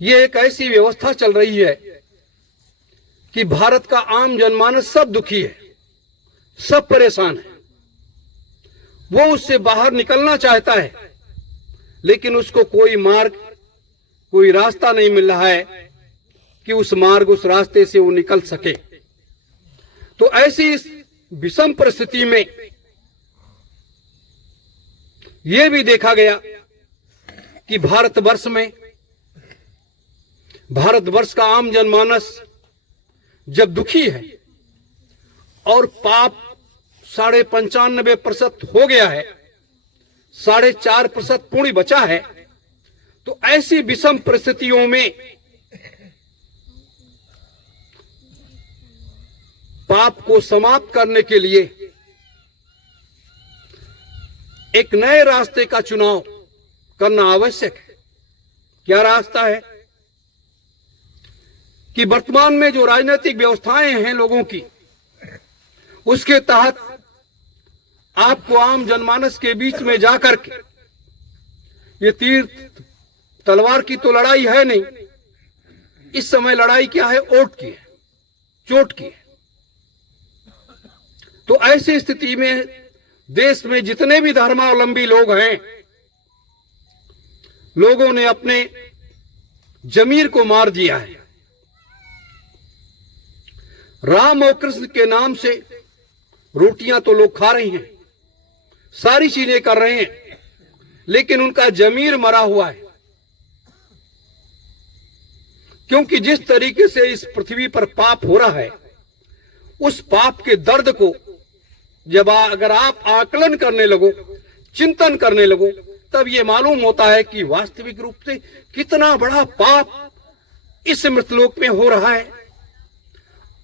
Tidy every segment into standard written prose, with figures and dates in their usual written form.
ये एक ऐसी व्यवस्था चल रही है कि भारत का आम जनमानस सब दुखी है, सब परेशान है। वो उससे बाहर निकलना चाहता है, लेकिन उसको कोई मार्ग, कोई रास्ता नहीं मिल रहा है कि उस रास्ते से वो निकल सके। तो ऐसी इस विषम परिस्थिति में यह भी देखा गया कि भारतवर्ष का आम जनमानस जब दुखी है और पाप 95% हो गया है, 4.5% पूर्ण बचा है, तो ऐसी विषम परिस्थितियों में पाप को समाप्त करने के लिए एक नए रास्ते का चुनाव करना आवश्यक है। क्या रास्ता है कि वर्तमान में जो राजनीतिक व्यवस्थाएं हैं लोगों की, उसके तहत आपको आम जनमानस के बीच में जाकर के, ये तीर तलवार की तो लड़ाई है नहीं, इस समय लड़ाई क्या है, ओट की है, चोट की है। तो ऐसी स्थिति में देश में जितने भी धर्मावलंबी लोग हैं, लोगों ने अपने जमीर को मार दिया है। राम और कृष्ण के नाम से रोटियां तो लोग खा रहे हैं, सारी चीजें कर रहे हैं, लेकिन उनका जमीर मरा हुआ है। क्योंकि जिस तरीके से इस पृथ्वी पर पाप हो रहा है, उस पाप के दर्द को जब अगर आप आकलन करने लगो, चिंतन करने लगो, तब ये मालूम होता है कि वास्तविक रूप से कितना बड़ा पाप इस मृतलोक में हो रहा है।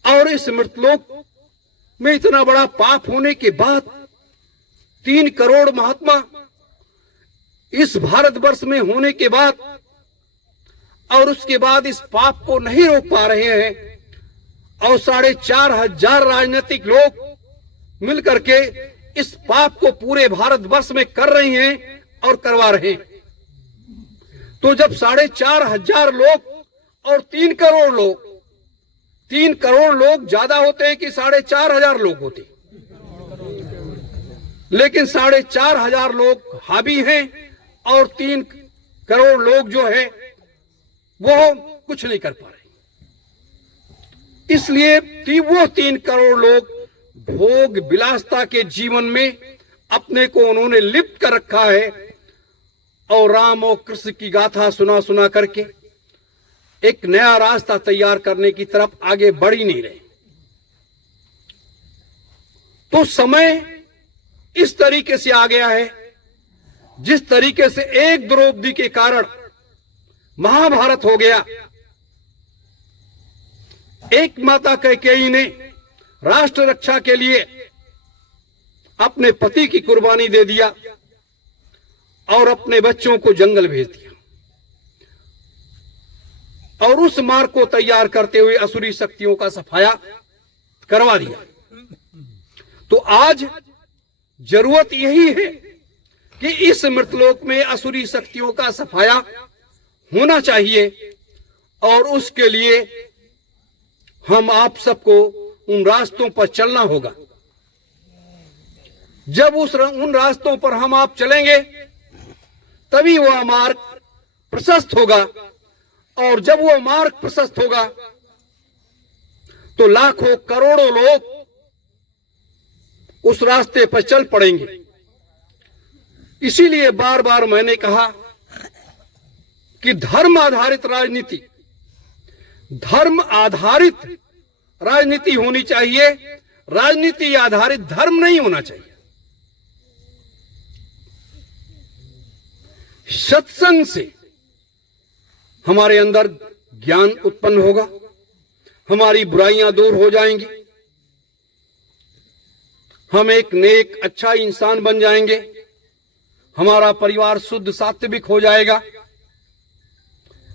और इस मृतलोक में इतना बड़ा पाप होने के बाद 3 करोड़ महात्मा इस भारतवर्ष में होने के बाद, और उसके बाद इस पाप को नहीं रोक पा रहे हैं, और 4,500 राजनीतिक लोग मिलकर के इस पाप को पूरे भारतवर्ष में कर रहे हैं और करवा रहे हैं। तो जब 4,500 लोग और 3 करोड़ लोग, 3 करोड़ लोग ज्यादा होते हैं कि 4,500 लोग होते, लेकिन 4,500 लोग हावी हैं और 3 करोड़ लोग जो है वो कुछ नहीं कर पा रहे। इसलिए वो 3 करोड़ लोग भोग विलासता के जीवन में अपने को उन्होंने लिप्त कर रखा है, और राम और कृष्ण की गाथा सुना सुना करके एक नया रास्ता तैयार करने की तरफ आगे बढ़ ही नहीं रहे। तो समय इस तरीके से आ गया है, जिस तरीके से एक द्रौपदी के कारण महाभारत हो गया। एक माता कैकेयी ने राष्ट्र रक्षा के लिए अपने पति की कुर्बानी दे दिया और अपने बच्चों को जंगल भेज दिया, और उस मार्ग को तैयार करते हुए असुरी शक्तियों का सफाया करवा दिया। तो आज जरूरत यही है कि इस मृतलोक में असुरी शक्तियों का सफाया होना चाहिए, और उसके लिए हम आप सबको उन रास्तों पर चलना होगा। जब उन रास्तों पर हम आप चलेंगे, तभी वह मार्ग प्रशस्त होगा, और जब वह मार्ग प्रशस्त होगा तो लाखों करोड़ों लोग उस रास्ते पर चल पड़ेंगे। इसीलिए बार बार मैंने कहा कि धर्म आधारित राजनीति होनी चाहिए, राजनीति आधारित धर्म नहीं होना चाहिए। सत्संग से हमारे अंदर ज्ञान उत्पन्न होगा, हमारी बुराइयां दूर हो जाएंगी, हम एक नेक अच्छा इंसान बन जाएंगे, हमारा परिवार शुद्ध सात्विक हो जाएगा।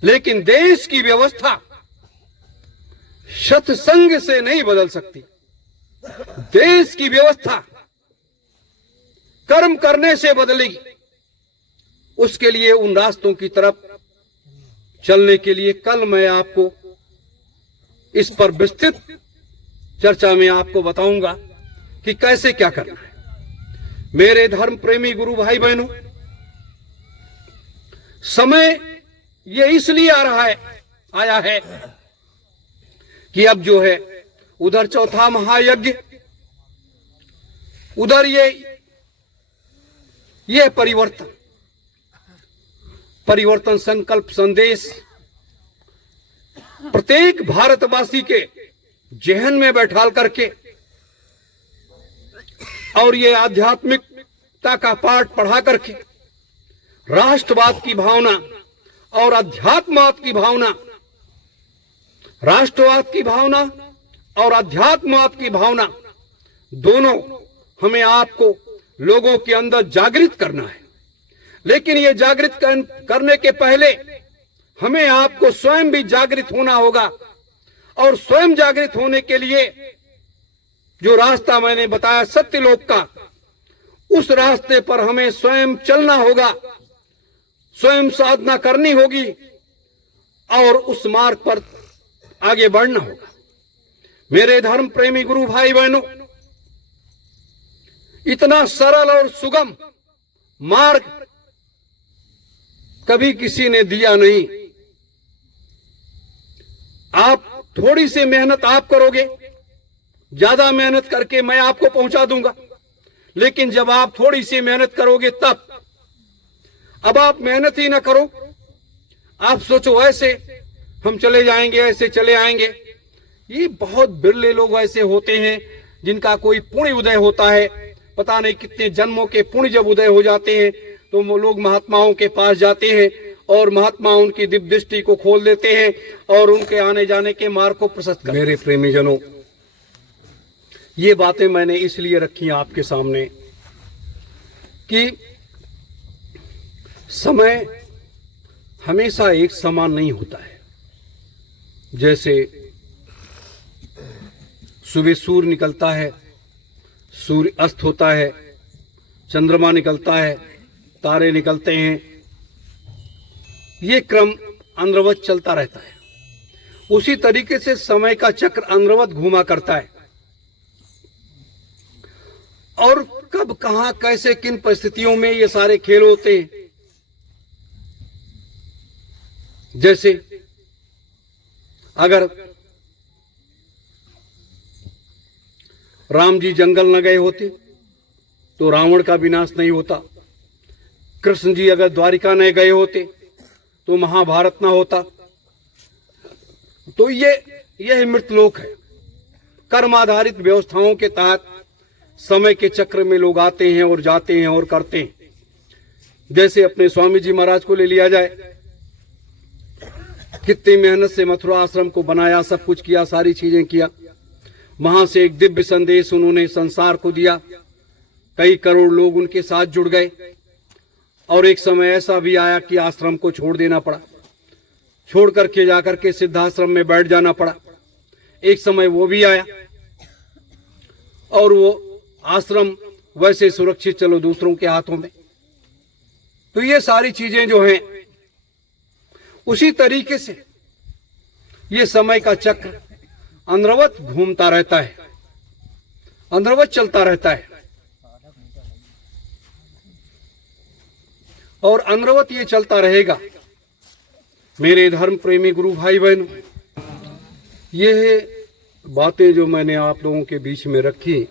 लेकिन देश की व्यवस्था सत्संग से नहीं बदल सकती। देश की व्यवस्था कर्म करने से बदलेगी। उसके लिए उन रास्तों की तरफ चलने के लिए कल मैं आपको इस पर विस्तृत चर्चा में आपको बताऊंगा कि कैसे क्या करना है। मेरे धर्म प्रेमी गुरु भाई बहनों, समय ये इसलिए आया है कि अब जो है उधर चौथा महायज्ञ, उधर ये परिवर्तन संकल्प संदेश प्रत्येक भारतवासी के जहन में बैठाल करके और ये आध्यात्मिकता का पाठ पढ़ा करके राष्ट्रवाद की भावना और अध्यात्मवाद की भावना, राष्ट्रवाद की भावना और अध्यात्मवाद की भावना दोनों हमें आपको लोगों के अंदर जागृत करना है। लेकिन ये जागृत करने के पहले हमें आपको स्वयं भी जागृत होना होगा, और स्वयं जागृत होने के लिए जो रास्ता मैंने बताया सत्यलोक का, उस रास्ते पर हमें स्वयं चलना होगा, स्वयं साधना करनी होगी और उस मार्ग पर आगे बढ़ना होगा। मेरे धर्म प्रेमी गुरु भाई बहनों, इतना सरल और सुगम मार्ग कभी किसी ने दिया नहीं। आप थोड़ी सी मेहनत आप करोगे, ज्यादा मेहनत करके मैं आपको पहुंचा दूंगा, लेकिन जब आप थोड़ी सी मेहनत करोगे तब, अब आप मेहनत ही ना करो, आप सोचो ऐसे हम चले जाएंगे, ऐसे चले आएंगे। ये बहुत बिरले लोग ऐसे होते हैं जिनका कोई पुण्य उदय होता है, पता नहीं कितने जन्मों के पुण्य जब उदय हो जाते हैं तो वो लोग महात्माओं के पास जाते हैं और महात्मा उनकी दिव्य दृष्टि को खोल देते हैं और उनके आने जाने के मार्ग को प्रशस्त करते हैं। मेरे प्रेमी जनों, ये बातें मैंने इसलिए रखी आपके सामने कि समय हमेशा एक समान नहीं होता है। जैसे सुबह सूर्य निकलता है, सूर्य अस्त होता है, चंद्रमा निकलता है, तारे निकलते हैं, ये क्रम अनवरत चलता रहता है। उसी तरीके से समय का चक्र अनवरत घूमा करता है और कब कहां कैसे किन परिस्थितियों में ये सारे खेल होते हैं। जैसे अगर राम जी जंगल न गए होते तो रावण का विनाश नहीं होता, कृष्ण जी अगर द्वारिका न गए होते तो महाभारत न होता। तो यह मृतलोक है। कर्म आधारित व्यवस्थाओं के तहत समय के चक्र में लोग आते हैं और जाते हैं और करते हैं। जैसे अपने स्वामी जी महाराज को ले लिया जाए, कितनी मेहनत से मथुरा आश्रम को बनाया, सब कुछ किया, सारी चीजें किया, वहां से एक दिव्य संदेश उन्होंने संसार को दिया, कई करोड़ लोग उनके साथ जुड़ गए। और एक समय ऐसा भी आया कि आश्रम को छोड़ देना पड़ा, छोड़ करके जाकर के सिद्धाश्रम में बैठ जाना पड़ा। एक समय वो भी आया और वो आश्रम वैसे सुरक्षित चलो दूसरों के हाथों में। तो ये सारी चीजें जो हैं, उसी तरीके से ये समय का चक्र अनवरत घूमता रहता है, अनवरत चलता रहता है और अनवरत ये चलता रहेगा। मेरे धर्म प्रेमी गुरु भाई बहनों, ये बातें जो मैंने आप लोगों के बीच में रखी,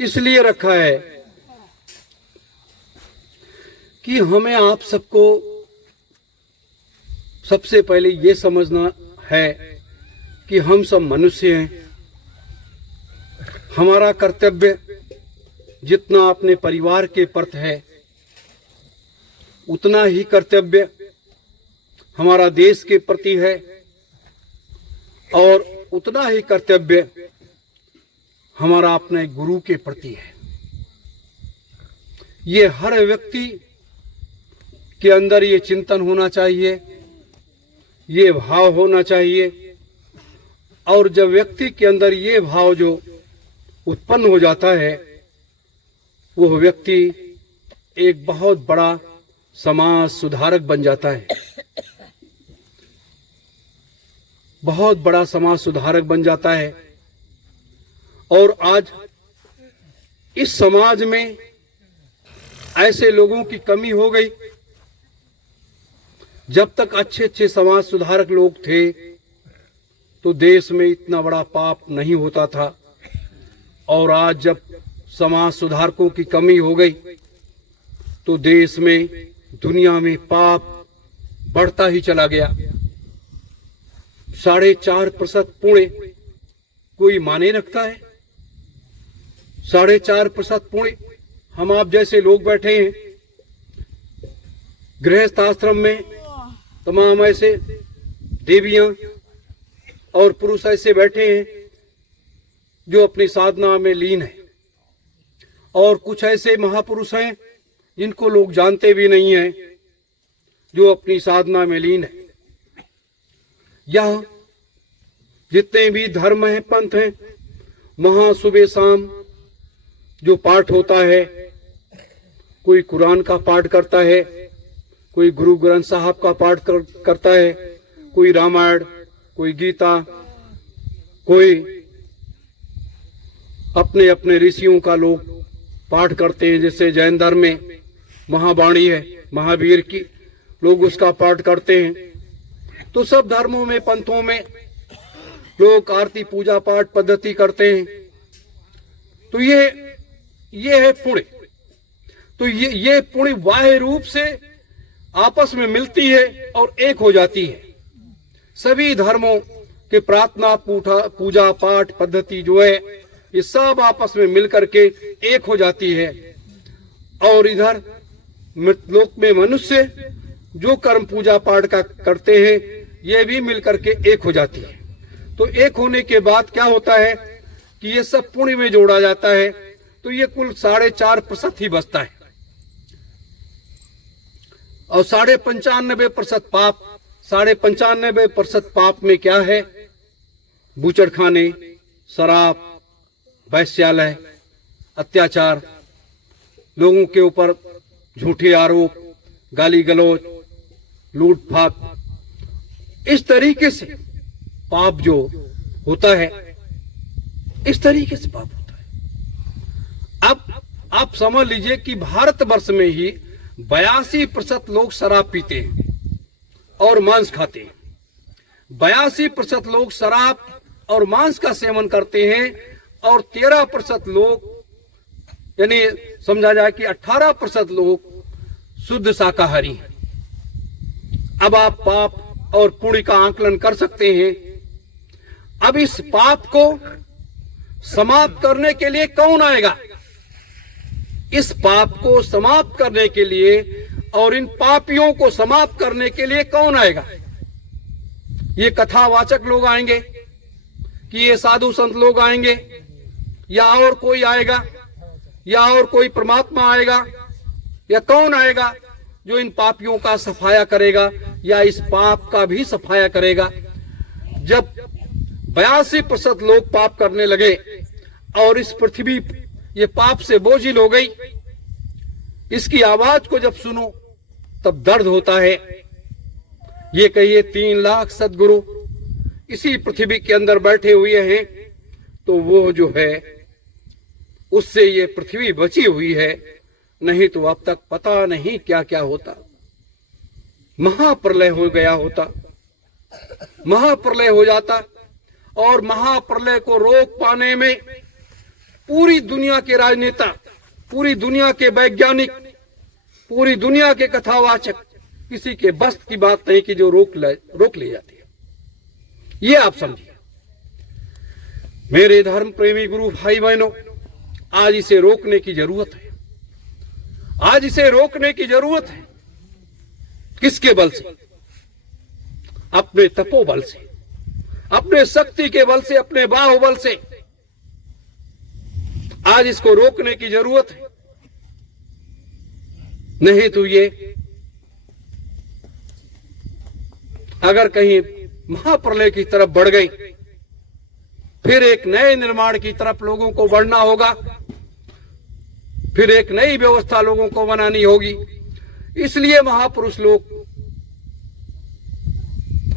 इसलिए रखा है कि हमें आप सबको सबसे पहले ये समझना है कि हम सब मनुष्य हैं। हमारा कर्तव्य जितना अपने परिवार के प्रति है, उतना ही कर्तव्य हमारा देश के प्रति है और उतना ही कर्तव्य हमारा अपने गुरु के प्रति है। ये हर व्यक्ति के अंदर ये चिंतन होना चाहिए, ये भाव होना चाहिए। और जब व्यक्ति के अंदर ये भाव जो उत्पन्न हो जाता है, वो व्यक्ति एक बहुत बड़ा समाज सुधारक बन जाता है। बहुत बड़ा समाज सुधारक बन जाता है। और आज इस समाज में ऐसे लोगों की कमी हो गई। जब तक अच्छे अच्छे समाज सुधारक लोग थे तो देश में इतना बड़ा पाप नहीं होता था, और आज जब समाज सुधारकों की कमी हो गई तो देश में, दुनिया में पाप बढ़ता ही चला गया। 4.5% पुण्य कोई माने रखता है? 4.5% पुण्य। हम आप जैसे लोग बैठे हैं गृहस्थ आश्रम में, तमाम ऐसे देवियां और पुरुष ऐसे बैठे हैं जो अपनी साधना में लीन है, और कुछ ऐसे महापुरुष हैं जिनको लोग जानते भी नहीं हैं, जो अपनी साधना में लीन है। यहाँ जितने भी धर्म हैं, पंथ हैं, वहां सुबह शाम जो पाठ होता है, कोई कुरान का पाठ करता है, कोई गुरु ग्रंथ साहब का पाठ करता है, कोई रामायण, कोई गीता, कोई अपने अपने ऋषियों का लोग पाठ करते हैं। जैसे जैन धर्म में महावाणी है महावीर की, लोग उसका पाठ करते हैं। तो सब धर्मों में, पंथों में लोग आरती पूजा पाठ पद्धति करते हैं। तो ये है पुण्य। तो ये पुण्य बाह्य रूप से आपस में मिलती है और एक हो जाती है। सभी धर्मों के प्रार्थना पूजा पाठ पद्धति जो है, ये सब आपस में मिलकर के एक हो जाती है। और इधर लोक में मनुष्य जो कर्म पूजा पाठ का करते हैं, ये भी मिलकर के एक हो जाती है। तो एक होने के बाद क्या होता है कि ये सब पुण्य में जोड़ा जाता है, तो ये कुल 4.5% ही बचता है। और 95% पाप, 95% पाप में क्या है? बूचड़खाने, शराब, वैश्यालय, अत्याचार, लोगों के ऊपर झूठे आरोप, गाली गलौज, लूटपाट, इस तरीके से पाप जो होता है, इस तरीके से पाप होता है। अब आप समझ लीजिए कि भारतवर्ष में ही 82% लोग शराब पीते हैं और मांस खाते हैं। 82% लोग शराब और मांस का सेवन करते हैं, और 13% लोग, यानी समझा जाए कि 18% लोग शुद्ध शाकाहारी हैं। अब आप पाप और पुण्य का आकलन कर सकते हैं। अब इस पाप को समाप्त करने के लिए कौन आएगा? इस पाप को समाप्त करने के लिए और इन पापियों को समाप्त करने के लिए कौन आएगा? ये कथावाचक लोग आएंगे कि ये साधु संत लोग आएंगे, या और कोई आएगा, या और कोई परमात्मा आएगा, या कौन आएगा जो इन पापियों का सफाया करेगा या इस पाप का भी सफाया करेगा? जब 82% लोग पाप करने लगे और इस पृथ्वी ये पाप से बोझिल हो गई, इसकी आवाज को जब सुनो तब दर्द होता है। ये कहिए 3 लाख सदगुरु इसी पृथ्वी के अंदर बैठे हुए हैं, तो वो जो है उससे ये पृथ्वी बची हुई है, नहीं तो अब तक पता नहीं क्या क्या होता। महाप्रलय हो गया होता, महाप्रलय हो जाता, और महाप्रलय को रोक पाने में पूरी दुनिया के राजनेता, पूरी दुनिया के वैज्ञानिक, पूरी दुनिया के कथावाचक, किसी के बस की बात नहीं कि जो रोक ले जाती है। ये आप समझिए। मेरे धर्म प्रेमी गुरु भाई बहनों, आज इसे रोकने की जरूरत है। आज इसे रोकने की जरूरत है। किसके बल से? अपने तपोबल से, अपने शक्ति के बल से, अपने बाहुबल से। आज इसको रोकने की जरूरत है, नहीं तो ये अगर कहीं महाप्रलय की तरफ बढ़ गई, फिर एक नए निर्माण की तरफ लोगों को बढ़ना होगा, फिर एक नई व्यवस्था लोगों को बनानी होगी। इसलिए महापुरुष लोग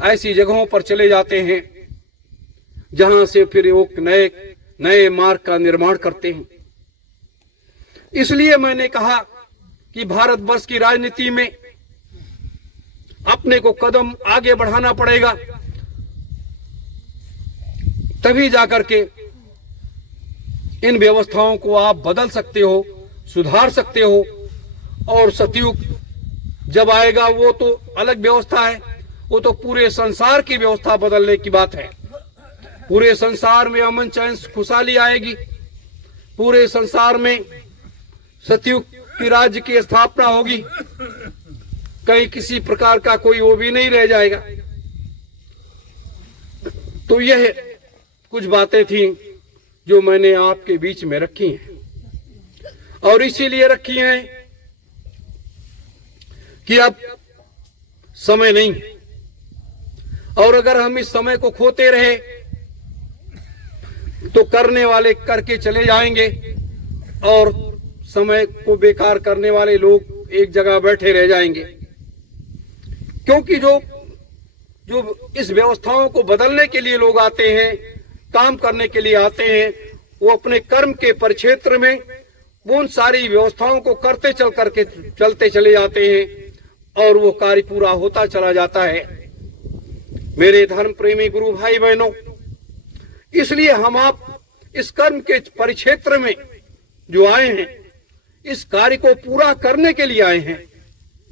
ऐसी जगहों पर चले जाते हैं जहां से फिर एक नए नए मार्ग का निर्माण करते हैं। इसलिए मैंने कहा कि भारतवर्ष की राजनीति में अपने को कदम आगे बढ़ाना पड़ेगा, तभी जाकर के इन व्यवस्थाओं को आप बदल सकते हो, सुधार सकते हो। और सतयुग जब आएगा वो तो अलग व्यवस्था है, वो तो पूरे संसार की व्यवस्था बदलने की बात है। पूरे संसार में अमन चैन खुशहाली आएगी, पूरे संसार में सतयुग की राज्य की स्थापना होगी, कहीं किसी प्रकार का कोई वो भी नहीं रह जाएगा। तो यह कुछ बातें थी जो मैंने आपके बीच में रखी हैं, और इसीलिए रखी हैं कि अब समय नहीं, और अगर हम इस समय को खोते रहे तो करने वाले करके चले जाएंगे, और समय को बेकार करने वाले लोग एक जगह बैठे रह जाएंगे। क्योंकि जो इस व्यवस्थाओं को बदलने के लिए लोग आते हैं, काम करने के लिए आते हैं, वो अपने कर्म के परिक्षेत्र में वो उन सारी व्यवस्थाओं को करते चलते चले जाते हैं, और वो कार्य पूरा होता चला जाता है। मेरे धर्म प्रेमी गुरु भाई बहनों, इसलिए हम आप इस कर्म के परिक्षेत्र में जो आए हैं, इस कार्य को पूरा करने के लिए आए हैं,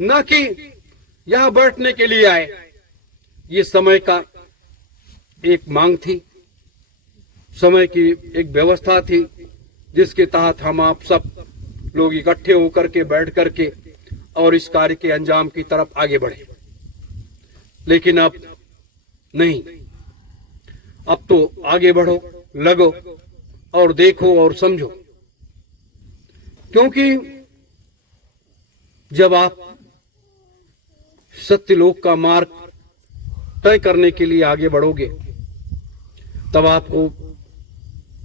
न कि यहां बैठने के लिए आए। ये समय का एक मांग थी, समय की एक व्यवस्था थी, जिसके तहत हम आप सब लोग इकट्ठे होकर के बैठ करके और इस कार्य के अंजाम की तरफ आगे बढ़े। लेकिन अब नहीं, अब तो आगे बढ़ो, लगो और देखो और समझो। क्योंकि जब आप सत्यलोक का मार्ग तय करने के लिए आगे बढ़ोगे, तब आपको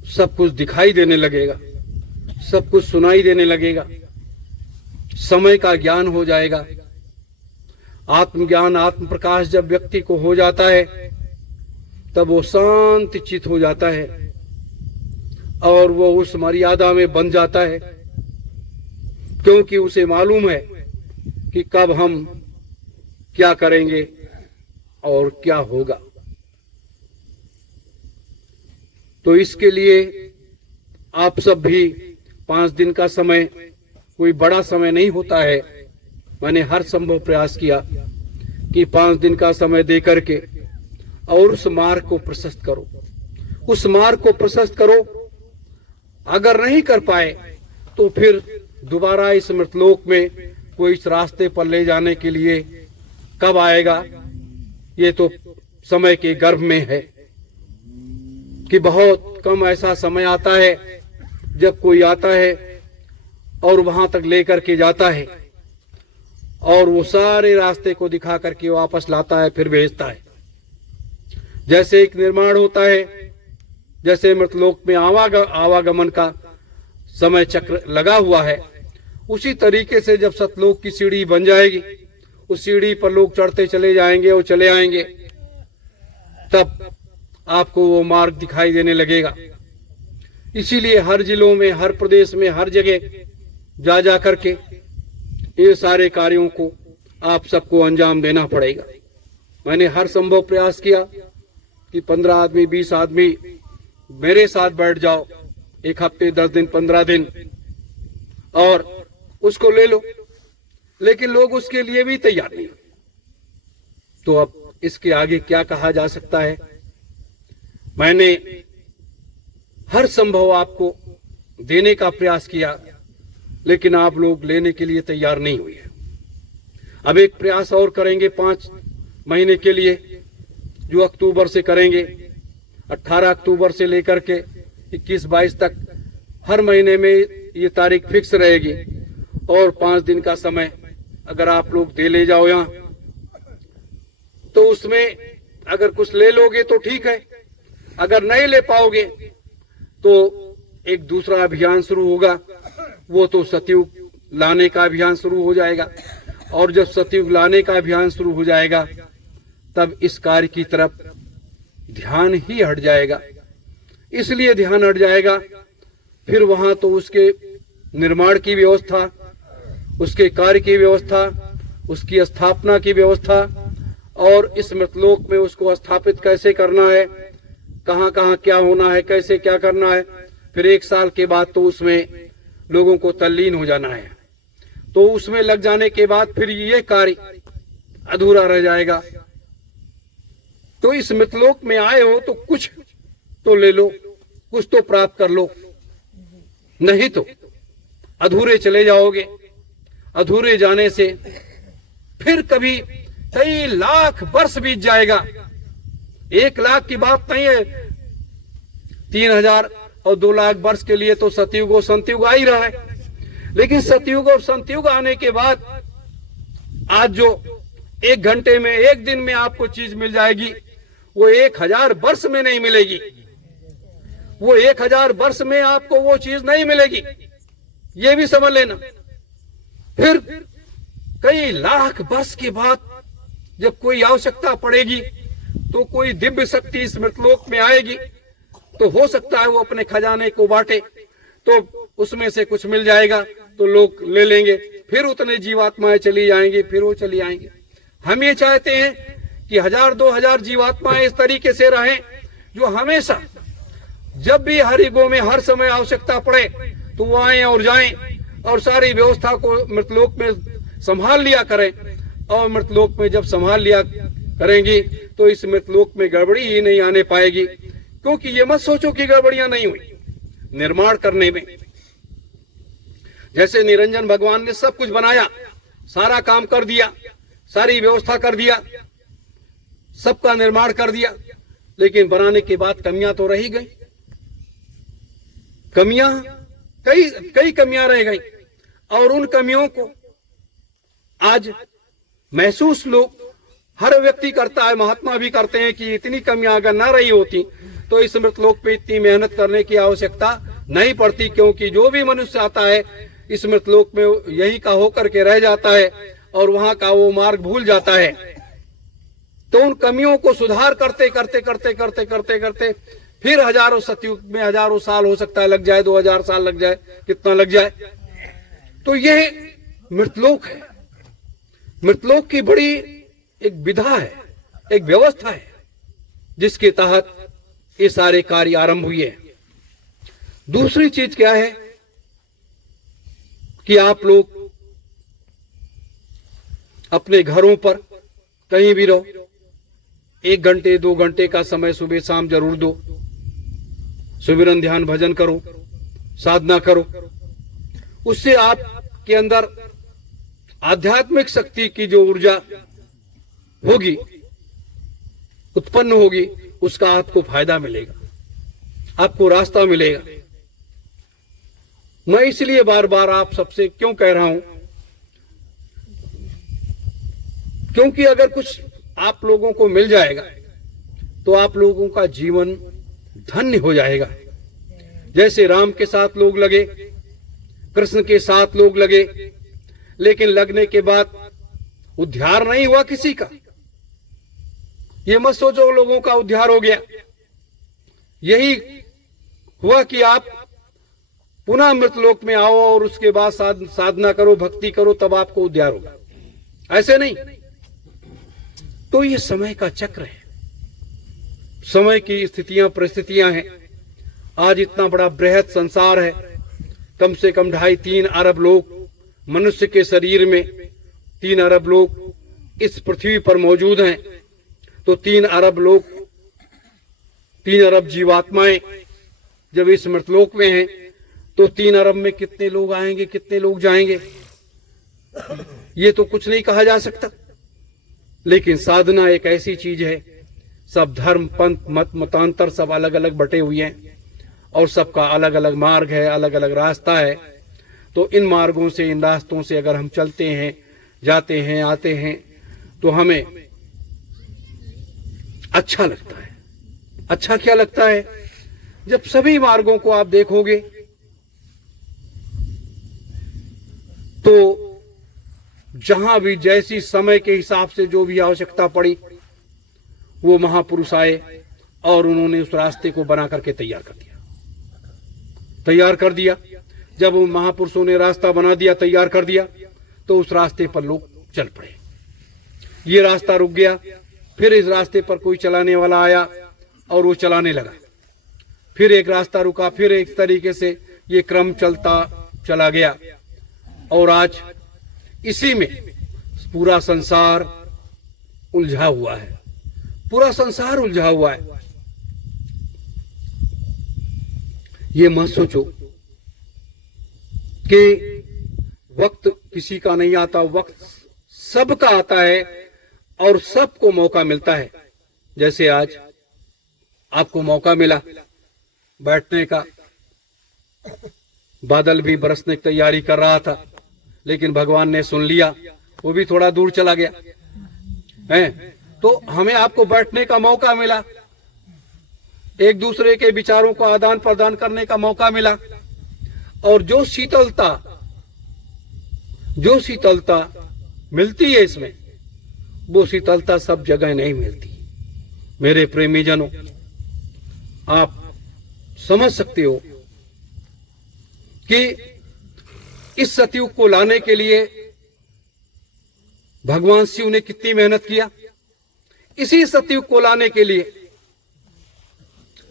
सब कुछ दिखाई देने लगेगा, सब कुछ सुनाई देने लगेगा, समय का ज्ञान हो जाएगा। आत्मज्ञान, आत्म प्रकाश जब व्यक्ति को हो जाता है, तब वो शांत चित हो जाता है, और वो उस मर्यादा में बन जाता है, क्योंकि उसे मालूम है कि कब हम क्या करेंगे और क्या होगा। तो इसके लिए आप सब भी 5 दिन का समय कोई बड़ा समय नहीं होता है। मैंने हर संभव प्रयास किया कि 5 दिन का समय दे करके और उस मार्ग को प्रशस्त करो, उस मार्ग को प्रशस्त करो। अगर नहीं कर पाए तो फिर दोबारा इस मृतलोक में कोई इस रास्ते पर ले जाने के लिए कब आएगा, ये तो समय के गर्भ में है कि बहुत कम ऐसा समय आता है जब कोई आता है और वहां तक लेकर के जाता है, और वो सारे रास्ते को दिखा करके वापस लाता है, फिर भेजता है। जैसे एक निर्माण होता है, जैसे मृतलोक में आवागमन का समय चक्र लगा हुआ है, उसी तरीके से जब सतलोक की सीढ़ी बन जाएगी, उस सीढ़ी पर लोग चढ़ते चले जाएंगे और चले आएंगे, तब आपको वो मार्ग दिखाई देने लगेगा। इसीलिए हर जिलों में, हर प्रदेश में, हर जगह जा करके ये सारे कार्यों को आप सबको अंजाम देना पड़ेगा। मैंने हर संभव प्रयास किया कि 15 आदमी, 20 आदमी मेरे साथ बैठ जाओ, 1 हफ्ते, 10 दिन, 15 दिन, और उसको ले लो, लेकिन लोग उसके लिए भी तैयार नहीं। तो अब इसके आगे क्या कहा जा सकता है। मैंने हर संभव आपको देने का प्रयास किया, लेकिन आप लोग लेने के लिए तैयार नहीं हुए। अब एक प्रयास और करेंगे 5 महीने के लिए, जो अक्टूबर से करेंगे। 18 अक्टूबर से लेकर के 21-22 तक हर महीने में ये तारीख फिक्स रहेगी, और 5 दिन का समय अगर आप लोग दे ले जाओ यहाँ, तो उसमें अगर कुछ ले लोगे तो ठीक है, अगर नहीं ले पाओगे तो एक दूसरा अभियान शुरू होगा, वो तो सतयुग लाने का अभियान शुरू हो जाएगा। और जब सतयुग लाने का अभियान शुरू हो जाएगा, तब इस कार्य की तरफ ध्यान ही हट जाएगा। इसलिए ध्यान हट जाएगा, फिर वहां तो उसके निर्माण की व्यवस्था, उसके कार्य की व्यवस्था, उसकी स्थापना की व्यवस्था, और इस मृतलोक में उसको स्थापित कैसे करना है, कहाँ कहाँ क्या होना है, कैसे क्या करना है, फिर 1 साल के बाद तो उसमें लोगों को तल्लीन हो जाना है। तो उसमें लग जाने के बाद फिर ये कार्य अधूरा रह जाएगा। तो इस मृतलोक में आए हो तो कुछ तो ले लो, कुछ तो प्राप्त कर लो, नहीं तो अधूरे चले जाओगे। अधूरे जाने से फिर कभी कई लाख वर्ष बीत जाएगा। 1 लाख की बात नहीं है, 3000 और 2 लाख वर्ष के लिए तो सतयुग और संतयुग आ ही रहा है। लेकिन सतयुग और संतयुग आने के बाद आज जो 1 घंटे में, 1 दिन में आपको चीज मिल जाएगी, वो 1000 वर्ष में नहीं मिलेगी। वो 1000 वर्ष में आपको वो चीज नहीं मिलेगी, ये भी समझ लेना। फिर कई लाख वर्ष के बाद जब कोई आवश्यकता पड़ेगी तो कोई दिव्य शक्ति इस मृतलोक में आएगी, तो हो सकता है वो अपने खजाने को बांटे, तो उसमें से कुछ मिल जाएगा तो लोग ले लेंगे। फिर उतने जीवात्माएं चली जाएंगी, फिर वो चली आएंगी। हम ये चाहते हैं कि 1000-2000 जीवात्माएं इस तरीके से रहें जो हमेशा जब भी हर युगों में हर समय आवश्यकता पड़े तो वो आए और जाएं और सारी व्यवस्था को मृतलोक में संभाल लिया करें। और मृतलोक में जब संभाल लिया करेंगी तो इस मृतलोक में गड़बड़ी ही नहीं आने पाएगी। क्योंकि ये मत सोचो कि गड़बड़ियां नहीं हुई निर्माण करने में। जैसे निरंजन भगवान ने सब कुछ बनाया, सारा काम कर दिया, सारी व्यवस्था कर दिया, सबका निर्माण कर दिया, लेकिन बनाने के बाद कमियां तो रही गई। कमियां कई कमियां रह गई, और उन कमियों को आज महसूस लोग हर व्यक्ति करता है, महात्मा भी करते हैं कि इतनी कमियां अगर ना रही होती तो इस मृतलोक पे इतनी मेहनत करने की आवश्यकता नहीं पड़ती। क्योंकि जो भी मनुष्य आता है इस मृतलोक में यही का होकर के रह जाता है और वहां का वो मार्ग भूल जाता है। तो उन कमियों को सुधार करते करते करते करते करते करते फिर हजारों सतयुग में हजारों साल हो सकता है लग जाए, 2000 साल लग जाए, कितना लग जाए। तो ये मृतलोक है। मृतलोक की बड़ी एक विधा है, एक व्यवस्था है जिसके तहत ये सारे कार्य आरंभ हुए हैं। दूसरी चीज क्या है कि आप लोग अपने घरों पर कहीं भी रहो, 1 घंटे 2 घंटे का समय सुबह शाम जरूर दो। सुमिरन ध्यान भजन करो, साधना करो। उससे आपके अंदर आध्यात्मिक शक्ति की जो ऊर्जा होगी, उत्पन्न होगी, उसका आपको फायदा मिलेगा, आपको रास्ता मिलेगा। मैं इसलिए बार बार आप सबसे क्यों कह रहा हूं, क्योंकि अगर कुछ आप लोगों को मिल जाएगा तो आप लोगों का जीवन धन्य हो जाएगा। जैसे राम के साथ लोग लगे, कृष्ण के साथ लोग लगे, लेकिन लगने के बाद उद्धार नहीं हुआ किसी का। ये मत सोचो लोगों का उद्धार हो गया। यही हुआ कि आप पुनः मृतलोक में आओ और उसके बाद साधना करो, भक्ति करो, तब आपको उद्धार होगा, ऐसे नहीं। तो ये समय का चक्र है, समय की स्थितियां परिस्थितियां हैं। आज इतना बड़ा बृहद संसार है, कम से कम 2.5-3 अरब लोग मनुष्य के शरीर में, 3 अरब लोग इस पृथ्वी पर मौजूद हैं। तो 3 अरब लोग, 3 अरब जीवात्माएं जब इस मृतलोक में हैं तो 3 अरब में कितने लोग आएंगे, कितने लोग जाएंगे, ये तो कुछ नहीं कहा जा सकता। लेकिन साधना एक ऐसी चीज है, सब धर्म पंथ मत मतांतर सब अलग अलग बटे हुए हैं और सबका अलग अलग मार्ग है, अलग अलग रास्ता है। तो इन मार्गों से, इन रास्तों से अगर हम चलते हैं, जाते हैं, आते हैं तो हमें अच्छा लगता है। अच्छा क्या लगता है? जब सभी मार्गों को आप देखोगे तो जहां भी जैसी समय के हिसाब से जो भी आवश्यकता पड़ी वो महापुरुष आए और उन्होंने उस रास्ते को बना करके तैयार कर दिया। जब उन महापुरुषों ने रास्ता बना दिया, तैयार कर दिया, तो उस रास्ते पर लोग चल पड़े। ये रास्ता रुक गया, फिर इस रास्ते पर कोई चलाने वाला आया और वो चलाने लगा। फिर एक रास्ता रुका, फिर एक तरीके से ये क्रम चलता चला गया। और आज इसी में पूरा संसार उलझा हुआ है, पूरा संसार उलझा हुआ है। ये मत सोचो कि वक्त किसी का नहीं आता, वक्त सबका आता है और सबको मौका मिलता है। जैसे आज आपको मौका मिला बैठने का, बादल भी बरसने की तैयारी कर रहा था, लेकिन भगवान ने सुन लिया, वो भी थोड़ा दूर चला गया है। तो हमें आपको बैठने का मौका मिला, एक दूसरे के विचारों का आदान प्रदान करने का मौका मिला। और जो शीतलता मिलती है इसमें, वो शीतलता सब जगह नहीं मिलती। मेरे प्रेमी जनों, आप समझ सकते हो कि इस सतयुग को लाने के लिए भगवान शिव ने कितनी मेहनत किया। इसी सतयुग को लाने के लिए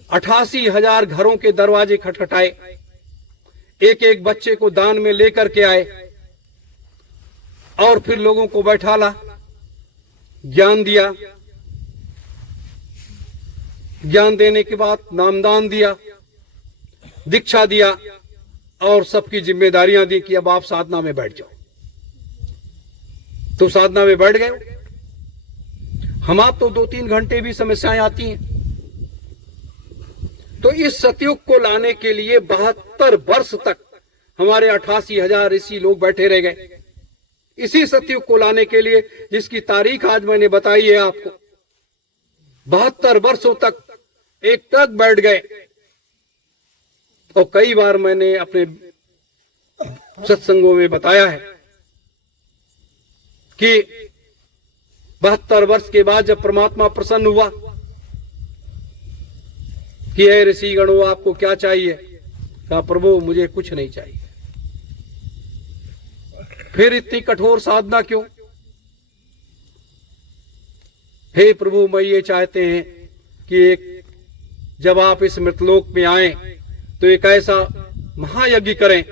88,000 घरों के दरवाजे खटखटाए, एक एक बच्चे को दान में लेकर के आए और फिर लोगों को बैठाला, ज्ञान दिया, ज्ञान देने के बाद नामदान दिया, दीक्षा दिया और सबकी जिम्मेदारियां दी कि अब आप साधना में बैठ जाओ। तो साधना में बैठ गए। हम आप तो 2-3 घंटे भी समस्याएं आती हैं। तो इस सतयुग को लाने के लिए 72 वर्ष तक हमारे 88,000 ऋषि लोग बैठे रह गए। इसी सतयुग को लाने के लिए, जिसकी तारीख आज मैंने बताई है आपको, 72 वर्षों तक एक टक बैठ गए। और कई बार मैंने अपने सत्संगों में बताया है कि 72 वर्ष के बाद जब परमात्मा प्रसन्न हुआ कि हे ऋषि गणों, आपको क्या चाहिए? कहा, प्रभु मुझे कुछ नहीं चाहिए। फिर इतनी कठोर साधना क्यों? हे प्रभु, मैं ये चाहते हैं कि जब आप इस मृतलोक में आए तो एक ऐसा महायज्ञ करें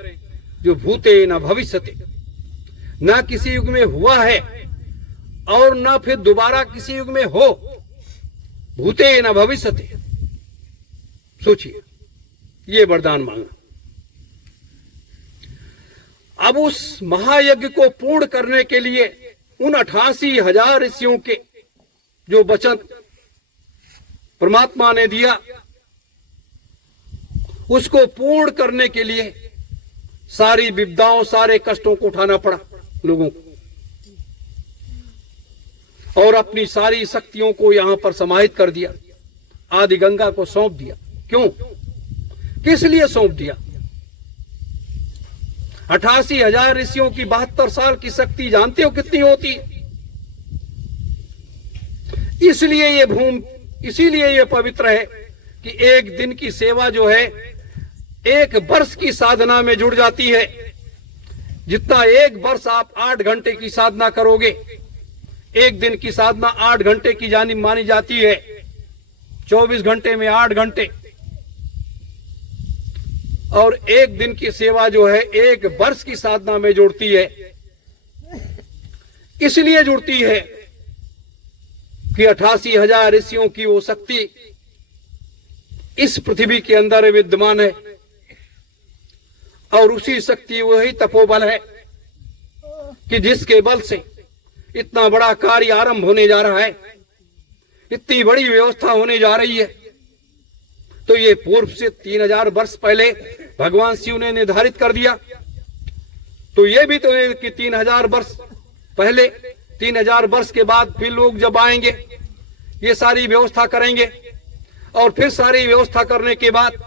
जो भूते न भविष्यते, ना किसी युग में हुआ है और ना फिर दोबारा किसी युग में हो। भूते न भविष्यते। सोचिए, ये वरदान मांगा। अब उस महायज्ञ को पूर्ण करने के लिए उन 88,000 ऋषियों के जो वचन परमात्मा ने दिया, उसको पूर्ण करने के लिए सारी विपदाओं, सारे कष्टों को उठाना पड़ा लोगों को, और अपनी सारी शक्तियों को यहां पर समाहित कर दिया, आदि गंगा को सौंप दिया। क्यों, किस लिए सौंप दिया? 88,000 ऋषियों की 72 साल की शक्ति जानते हो कितनी होती है? इसलिए ये भूमि, इसीलिए ये पवित्र है कि एक दिन की सेवा जो है एक वर्ष की साधना में जुड़ जाती है। जितना एक वर्ष आप 8 घंटे की साधना करोगे, एक दिन की साधना 8 घंटे की जानी मानी जाती है। 24 घंटे में 8 घंटे, और एक दिन की सेवा जो है एक वर्ष की साधना में जुड़ती है। इसलिए जुड़ती है कि 88,000 ऋषियों की वो शक्ति इस पृथ्वी के अंदर विद्यमान है, और उसी शक्ति वही तपोबल है कि जिसके बल से इतना बड़ा कार्य आरंभ होने जा रहा है, इतनी बड़ी व्यवस्था होने जा रही है। तो ये पूर्व से 3000 वर्ष पहले भगवान शिव ने निर्धारित कर दिया। तो ये भी तो है कि 3000 वर्ष पहले, 3000 वर्ष के बाद फिर लोग जब आएंगे, ये सारी व्यवस्था करेंगे, और फिर सारी व्यवस्था करने के बाद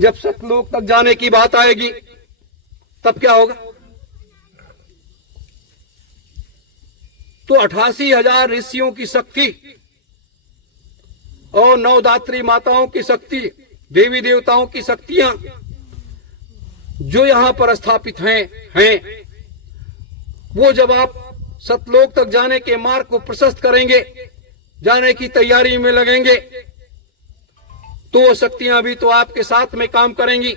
जब सतलोक तक जाने की बात आएगी, तब क्या होगा? तो 88,000 ऋषियों की शक्ति और नवदात्री माताओं की शक्ति, देवी देवताओं की शक्तियां जो यहां पर स्थापित हैं, वो जब आप सतलोक तक जाने के मार्ग को प्रशस्त करेंगे, जाने की तैयारी में लगेंगे, तो वो शक्तियां भी तो आपके साथ में काम करेंगी।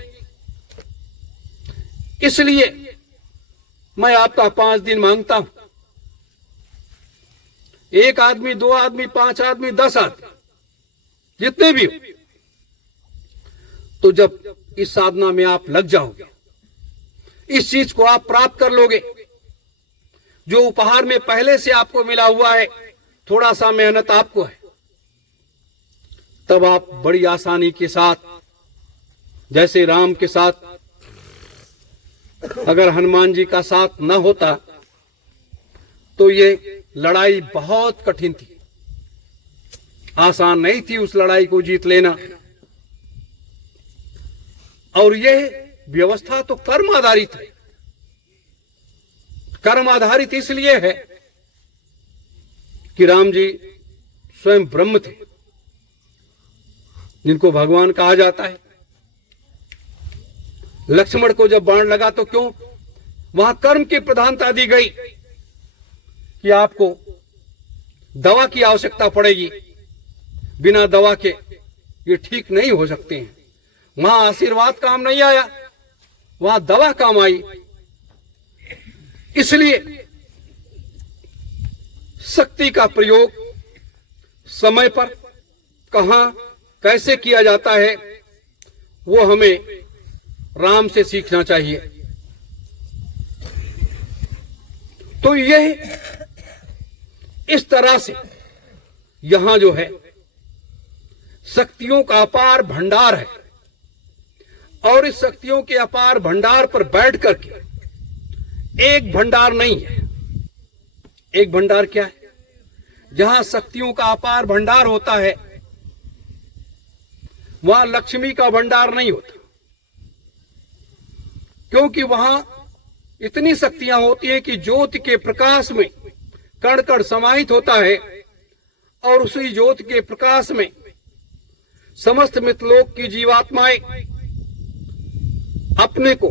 इसलिए मैं आपका 5 दिन मांगता हूं। 1 आदमी, 2 आदमी, 5 आदमी, 10 आदमी, जितने भी हो, तो जब इस साधना में आप लग जाओगे, इस चीज को आप प्राप्त कर लोगे जो उपहार में पहले से आपको मिला हुआ है, थोड़ा सा मेहनत आपको है, तब आप बड़ी आसानी के साथ, जैसे राम के साथ अगर हनुमान जी का साथ न होता तो ये लड़ाई बहुत कठिन थी, आसान नहीं थी उस लड़ाई को जीत लेना। और यह व्यवस्था तो कर्म आधारित है। कर्म आधारित इसलिए है कि राम जी स्वयं ब्रह्म थे, जिनको भगवान कहा जाता है। लक्ष्मण को जब बाण लगा तो क्यों वहां कर्म की प्रधानता दी गई कि आपको दवा की आवश्यकता पड़ेगी, बिना दवा के ये ठीक नहीं हो सकते हैं। वहां आशीर्वाद काम नहीं आया, वहां दवा काम आई। इसलिए शक्ति का प्रयोग समय पर कहां कैसे किया जाता है, वो हमें राम से सीखना चाहिए। तो यह इस तरह से यहां जो है शक्तियों का अपार भंडार है, और इस शक्तियों के अपार भंडार पर बैठ करके एक भंडार नहीं है। एक भंडार क्या है? जहां शक्तियों का अपार भंडार होता है वहां लक्ष्मी का भंडार नहीं होता, क्योंकि वहां इतनी शक्तियां होती हैं कि ज्योति के प्रकाश में कण कण समाहित होता है, और उसी ज्योति के प्रकाश में समस्त मित्रलोक की जीवात्माएं अपने को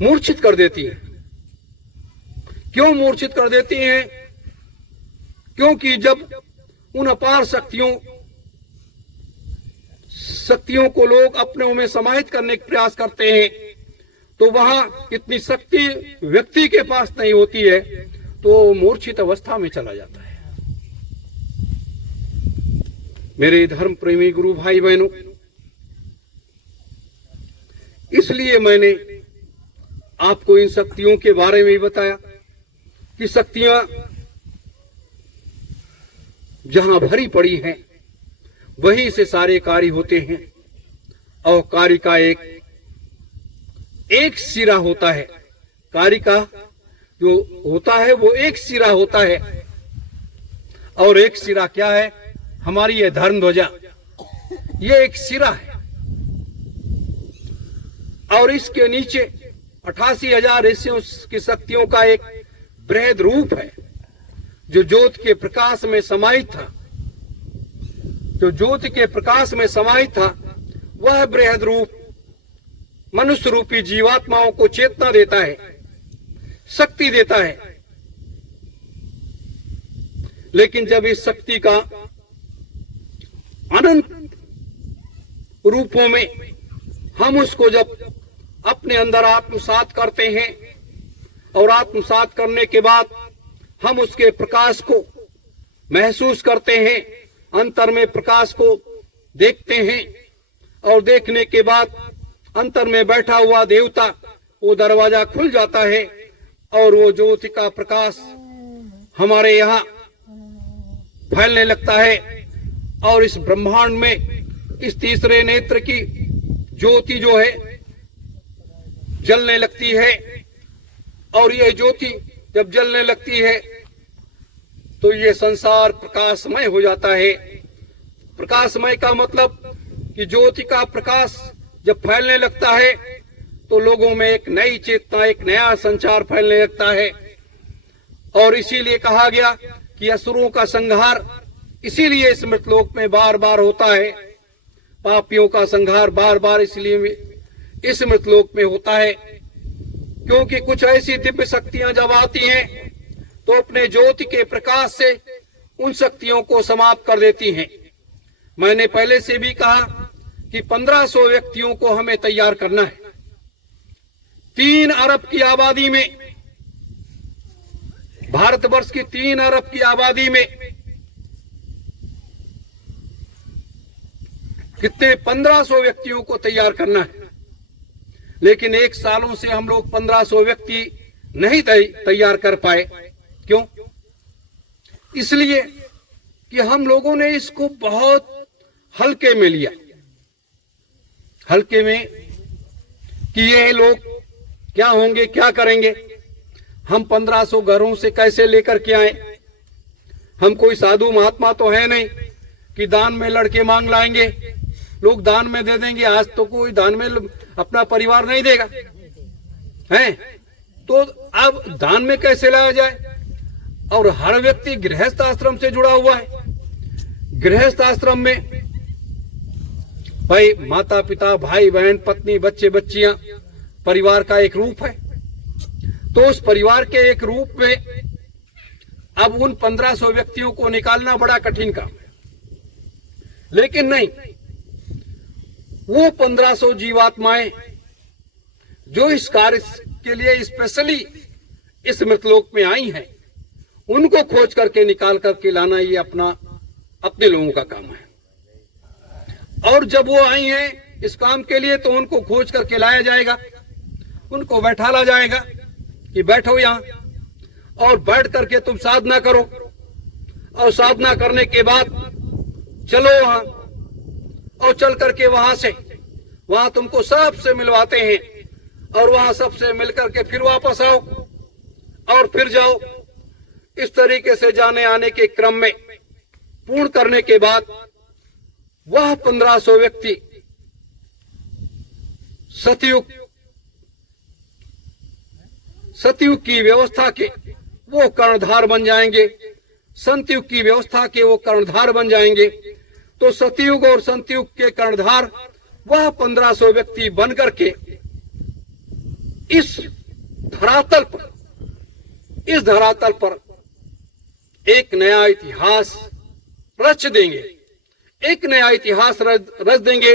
मूर्छित कर देती हैं। क्यों मूर्छित कर देती हैं? क्योंकि जब उन अपार शक्तियों को लोग अपने में समाहित करने का प्रयास करते हैं, तो वहां इतनी शक्ति व्यक्ति के पास नहीं होती है, तो मूर्छित अवस्था में चला जाता है। मेरे धर्म प्रेमी गुरु भाई बहनों, इसलिए मैंने आपको इन शक्तियों के बारे में बताया कि शक्तियां जहां भरी पड़ी हैं वहीं से सारे कार्य होते हैं, और कार्य का एक सिरा होता है। कार्य का जो होता है वो एक सिरा होता है, और एक सिरा क्या है? हमारी ये धर्म ध्वजा, ये एक सिरा है, और इसके नीचे 88,000 ऋषियों की शक्तियों का एक बृहद रूप है, जो ज्योति के प्रकाश में समाहित था। जो ज्योति के प्रकाश में समाहित था, वह बृहद रूप मनुष्य रूपी जीवात्माओं को चेतना देता है, शक्ति देता है। लेकिन जब इस शक्ति का अनंत रूपों में हम उसको जब अपने अंदर आत्मसात करते हैं, और आत्मसात करने के बाद हम उसके प्रकाश को महसूस करते हैं, अंतर में प्रकाश को देखते हैं, और देखने के बाद अंतर में बैठा हुआ देवता, वो दरवाजा खुल जाता है, और वो ज्योति का प्रकाश हमारे यहाँ फैलने लगता है, और इस ब्रह्मांड में इस तीसरे नेत्र की ज्योति जो है जलने लगती है। और यह ज्योति जब जलने लगती है तो ये संसार प्रकाशमय हो जाता है। प्रकाशमय का मतलब कि ज्योति का प्रकाश जब फैलने लगता है तो लोगों में एक नई चेतना, एक नया संचार फैलने लगता है। और इसीलिए कहा गया कि असुरों का संहार इसीलिए इस मृतलोक में बार बार होता है पापियों का संहार, बार बार इसलिए इस मृतलोक में होता है क्योंकि कुछ ऐसी दिव्य शक्तियां जब आती हैं तो अपने ज्योति के प्रकाश से उन शक्तियों को समाप्त कर देती हैं। मैंने पहले से भी कहा कि 1500 व्यक्तियों को हमें तैयार करना है। 3 अरब की आबादी में, भारतवर्ष की 3 अरब की आबादी में कितने 1500 व्यक्तियों को तैयार करना है, लेकिन 1 सालों से हम लोग 1500 व्यक्ति नहीं तैयार कर पाए। क्यों? इसलिए कि हम लोगों ने इसको बहुत हल्के में लिया, हल्के में कि ये लोग क्या होंगे, क्या करेंगे, हम 1500 घरों से कैसे लेकर के आए। हम कोई साधु महात्मा तो है नहीं कि दान में लड़के मांग लाएंगे, लोग दान में दे देंगे। आज तो कोई दान में अपना परिवार नहीं देगा है, तो अब दान में कैसे लाया जाए। और हर व्यक्ति गृहस्थ आश्रम से जुड़ा हुआ है। गृहस्थ आश्रम में भाई माता पिता, भाई बहन, पत्नी, बच्चे बच्चियां परिवार का एक रूप है। तो उस परिवार के एक रूप में अब उन 1500 व्यक्तियों को निकालना बड़ा कठिन काम है। लेकिन नहीं, वो 1500 जीवात्माएं जो इस कार्य के लिए स्पेशली इस मृतलोक में आई हैं, उनको खोज करके निकाल करके लाना ये अपने लोगों का काम है। और जब वो आई हैं इस काम के लिए तो उनको खोज करके लाया जाएगा, उनको बैठाला जाएगा कि बैठो यहां और बैठ करके तुम साधना करो। और साधना करने के बाद चलो वहां, और चल करके वहां तुमको सबसे मिलवाते हैं और वहां सबसे मिलकर के फिर वापस आओ और फिर जाओ। इस तरीके से जाने आने के क्रम में पूर्ण करने के बाद वह 1500 व्यक्ति सतयुग की व्यवस्था के वो कर्णधार बन जाएंगे, संतयुग की व्यवस्था के वो कर्णधार बन जाएंगे। तो सतयुग और संतयुग के कर्णधार वह 1500 व्यक्ति बन करके इस धरातल पर एक नया इतिहास रच देंगे, एक नया इतिहास रच देंगे।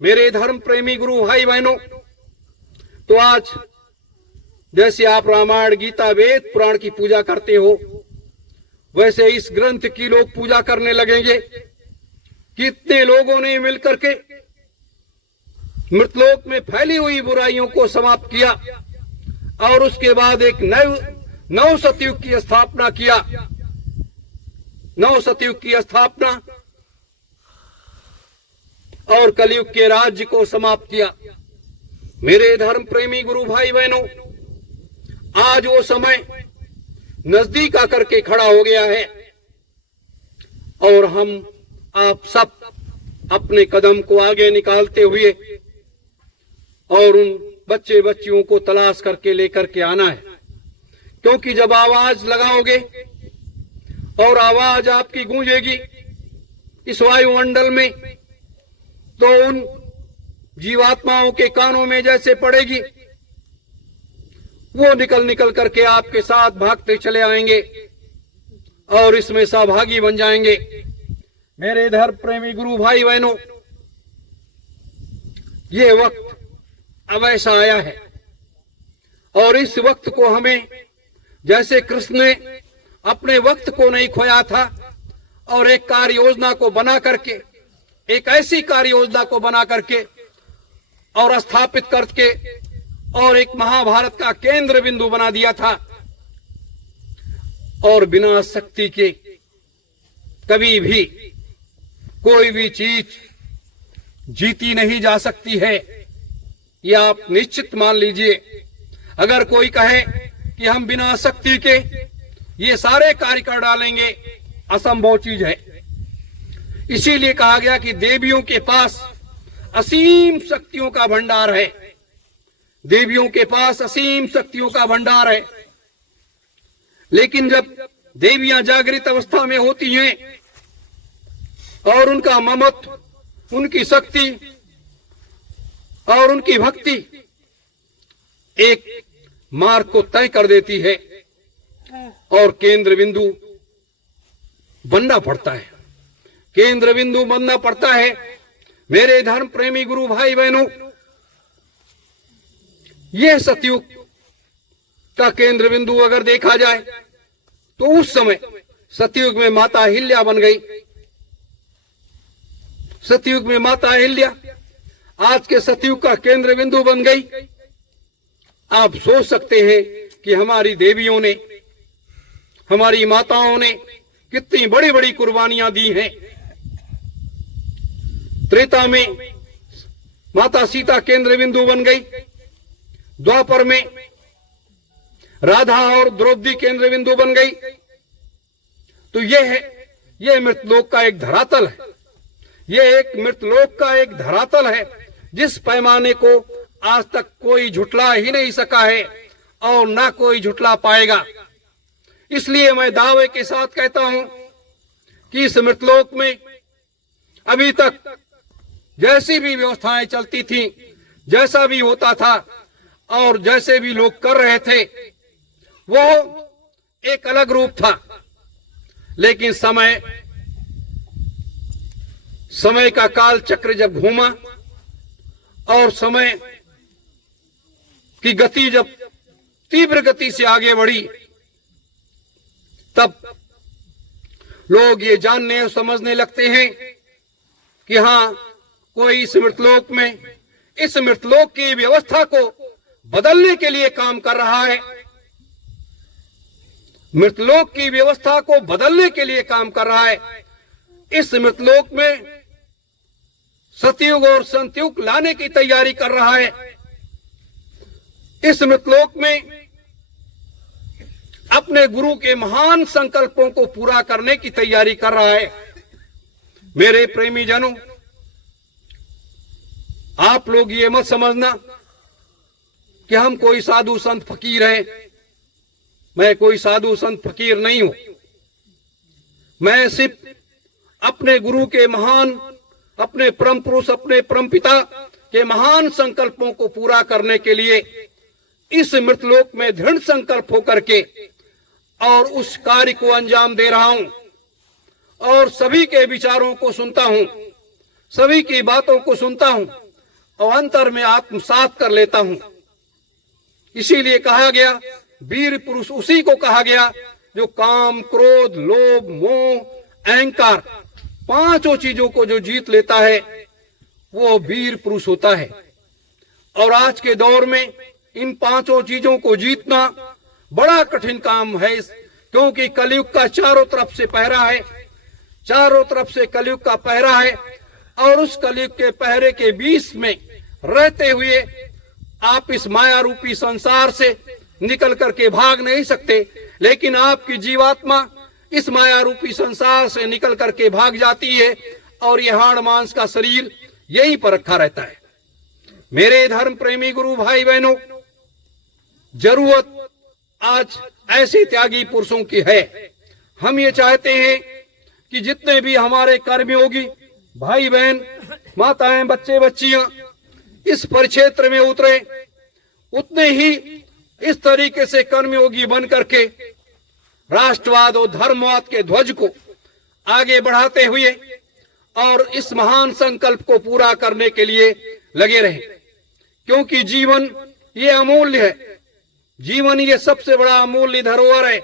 मेरे धर्म प्रेमी गुरु भाई बहनों, तो आज जैसे आप रामायण, गीता, वेद, पुराण की पूजा करते हो, वैसे इस ग्रंथ की लोग पूजा करने लगेंगे। कितने लोगों ने मिलकर के मृतलोक में फैली हुई बुराइयों को समाप्त किया और उसके बाद एक नव सतयुग की स्थापना किया। नव सतयुग की स्थापना और कलयुग के राज्य को समाप्त किया। मेरे धर्म प्रेमी गुरु भाई बहनों, आज वो समय नजदीक आकर के खड़ा हो गया है और हम आप सब अपने कदम को आगे निकालते हुए और उन बच्चे बच्चियों को तलाश करके लेकर के आना है। क्योंकि जब आवाज लगाओगे और आवाज आपकी गूंजेगी इस वायुमंडल में, तो उन जीवात्माओं के कानों में जैसे पड़ेगी, वो निकल करके आपके साथ भागते चले आएंगे और इसमें सहभागी बन जाएंगे। मेरे धर्म प्रेमी गुरु भाई बहनों, ये वक्त अब ऐसा आया है और इस वक्त को हमें, जैसे कृष्ण ने अपने वक्त को नहीं खोया था और एक कार्य योजना को बना करके, एक ऐसी कार्य योजना को बना करके और स्थापित करके और एक महाभारत का केंद्र बिंदु बना दिया था। और बिना शक्ति के कभी भी कोई भी चीज जीती नहीं जा सकती है, यह आप निश्चित मान लीजिए। अगर कोई कहे कि हम बिना शक्ति के ये सारे कार्य कर डालेंगे, असंभव चीज है। इसीलिए कहा गया कि देवियों के पास असीम शक्तियों का भंडार है, देवियों के पास असीम शक्तियों का भंडार है। लेकिन जब देवियां जागृत अवस्था में होती हैं और उनका ममत्व, उनकी शक्ति और उनकी भक्ति एक मार्ग को तय कर देती है और केंद्र बिंदु बनना पड़ता है। केंद्र बिंदु बनना पड़ता है। मेरे धर्म प्रेमी गुरु भाई बहनों, यह सतयुग का केंद्र बिंदु अगर देखा जाए तो उस समय सतयुग में माता अहिल्या बन गई। सतयुग में माता अहिल्या आज के सतयुग का केंद्र बिंदु बन गई। आप सोच सकते हैं कि हमारी देवियों ने, हमारी माताओं ने कितनी बड़ी बड़ी कुर्बानियां दी हैं। त्रेता में माता सीता केंद्र बिंदु बन गई। द्वापर में राधा और द्रौपदी केंद्र बिंदु बन गई। तो यह मृतलोक का एक धरातल है। यह एक मृतलोक का एक धरातल है जिस पैमाने को आज तक कोई झुटला ही नहीं सका है और ना कोई झुटला पाएगा। इसलिए मैं दावे के साथ कहता हूं कि इस मृतलोक में अभी तक जैसी भी व्यवस्थाएं चलती थी, जैसा भी होता था और जैसे भी लोग कर रहे थे, वो एक अलग रूप था। लेकिन समय का काल चक्र जब घूमा और समय की गति जब तीव्र गति से आगे बढ़ी, तब लोग ये जानने और समझने लगते हैं कि हां, कोई इस मृतलोक की व्यवस्था को बदलने के लिए काम कर रहा है। मृतलोक की व्यवस्था को बदलने के लिए काम कर रहा है। इस मृतलोक में सतयुग और संतयुग लाने की तैयारी कर रहा है। इस मृतलोक में अपने गुरु के महान संकल्पों को पूरा करने की तैयारी कर रहा है। मेरे प्रेमी जनों, आप लोग ये मत समझना कि हम कोई साधु संत फकीर हैं। मैं कोई साधु संत फकीर नहीं हूं। मैं सिर्फ अपने गुरु के महान, अपने परम पुरुष, अपने परम पिता के महान संकल्पों को पूरा करने के लिए इस मृतलोक में दृढ़ संकल्प होकर के और उस कार्य को अंजाम दे रहा हूं और सभी के विचारों को सुनता हूं, सभी की बातों को सुनता हूं और अंतर में आत्मसात कर लेता हूं। इसीलिए कहा गया, वीर पुरुष उसी को कहा गया जो काम, क्रोध, लोभ, मोह, अहंकार, पांचों चीजों को जो जीत लेता है वो वीर पुरुष होता है। और आज के दौर में इन पांचों चीजों को जीतना बड़ा कठिन काम है, क्योंकि कलयुग का चारों तरफ से पहरा है। चारों तरफ से कलयुग का पहरा है और उस कलयुग के पहरे के बीच में रहते हुए आप इस माया रूपी संसार से निकल करके भाग नहीं सकते। लेकिन आपकी जीवात्मा इस माया रूपी संसार से निकल करके भाग जाती है और यह हाड़ मांस का शरीर यहीं पर रखा रहता है। मेरे धर्म प्रेमी गुरु भाई बहनों, जरूरत आज ऐसे त्यागी पुरुषों की है। हम ये चाहते हैं कि जितने भी हमारे कर्मयोगी भाई बहन, माताएं, बच्चे बच्चियां इस परिक्षेत्र में उतरे, उतने ही इस तरीके से कर्मयोगी बन करके राष्ट्रवाद और धर्मवाद के ध्वज को आगे बढ़ाते हुए और इस महान संकल्प को पूरा करने के लिए लगे रहे। क्योंकि जीवन ये अमूल्य है। जीवन ये सबसे बड़ा अमूल्य धरोहर है।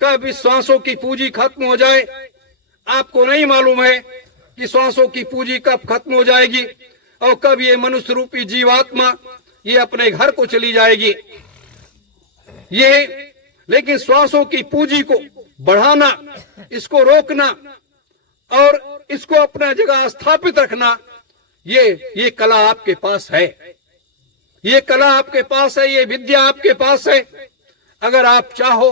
कब इस श्वासों की पूंजी खत्म हो जाए, आपको नहीं मालूम है कि श्वासों की पूंजी कब खत्म हो जाएगी और कब ये मनुष्य रूपी जीवात्मा ये अपने घर को चली जाएगी। ये लेकिन श्वासों की पूंजी को बढ़ाना, इसको रोकना और इसको अपना जगह स्थापित रखना, ये कला आपके पास है। ये कला आपके पास है, ये विद्या आपके पास है। अगर आप चाहो